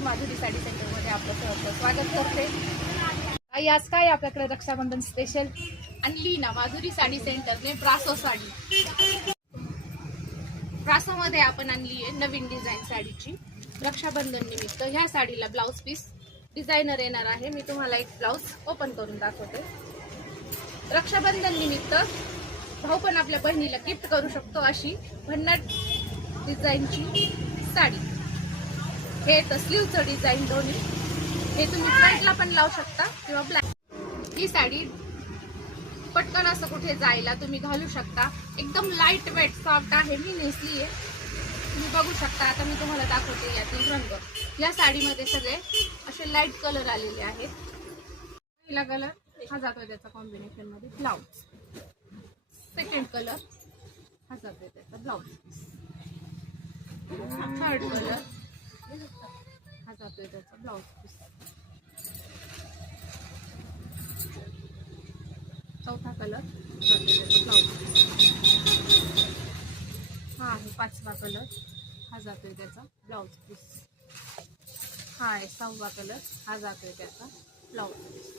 आई माधुरी साडी सेंटरमध्ये आपलं सहर्ष स्वागत करते. आई, आज काय आपल्याकडे रक्षाबंधन स्पेशल आणली ना माधुरी साडी सेंटरने ब्रासो साडी. ब्रासोमध्ये आपण आणली आहे नवीन डिझाईन साडीची. रक्षाबंधन निमित्त ह्या साडीला ब्लाउज पीस डिझायनर येणार आहे. मी तुम्हाला एक ब्लाउज ओपन करून दाखवते. रक्षाबंधन निमित्त भाऊ पण आपल्या बहिणीला गिफ्ट करू शकतो अशी भन्नाट डिझाईनची साडी. हे तर स्लीवचं डिझाईन दोन्ही. हे तुम्ही फ्रंटला पण लावू शकता किंवा ब्लॅक. ही साडी पटकन असं कुठे जायला तुम्ही घालू शकता. एकदम लाईट वेट सॉफ्ट आहे. मी नेसली आहे, तुम्ही बघू शकता. आता मी तुम्हाला दाखवते यातील रंग. या साडीमध्ये सगळे असे लाईट कलर आलेले आहेत. पहिला कलर हा जातोय त्याचा कॉम्बिनेशन मध्ये ब्लाउज. सेकंड कलर हा जातोय त्याचा ब्लाउज. थर्ड कलर हा जातोय त्याचा ब्लाउज पीस. चौथा कलर जातोय त्याचा ब्लाउज पीस. हा आहे पाचवा कलर हा जातोय त्याचा ब्लाउज पीस. हा आहे सहावा कलर हा जातोय त्याचा ब्लाउज पीस.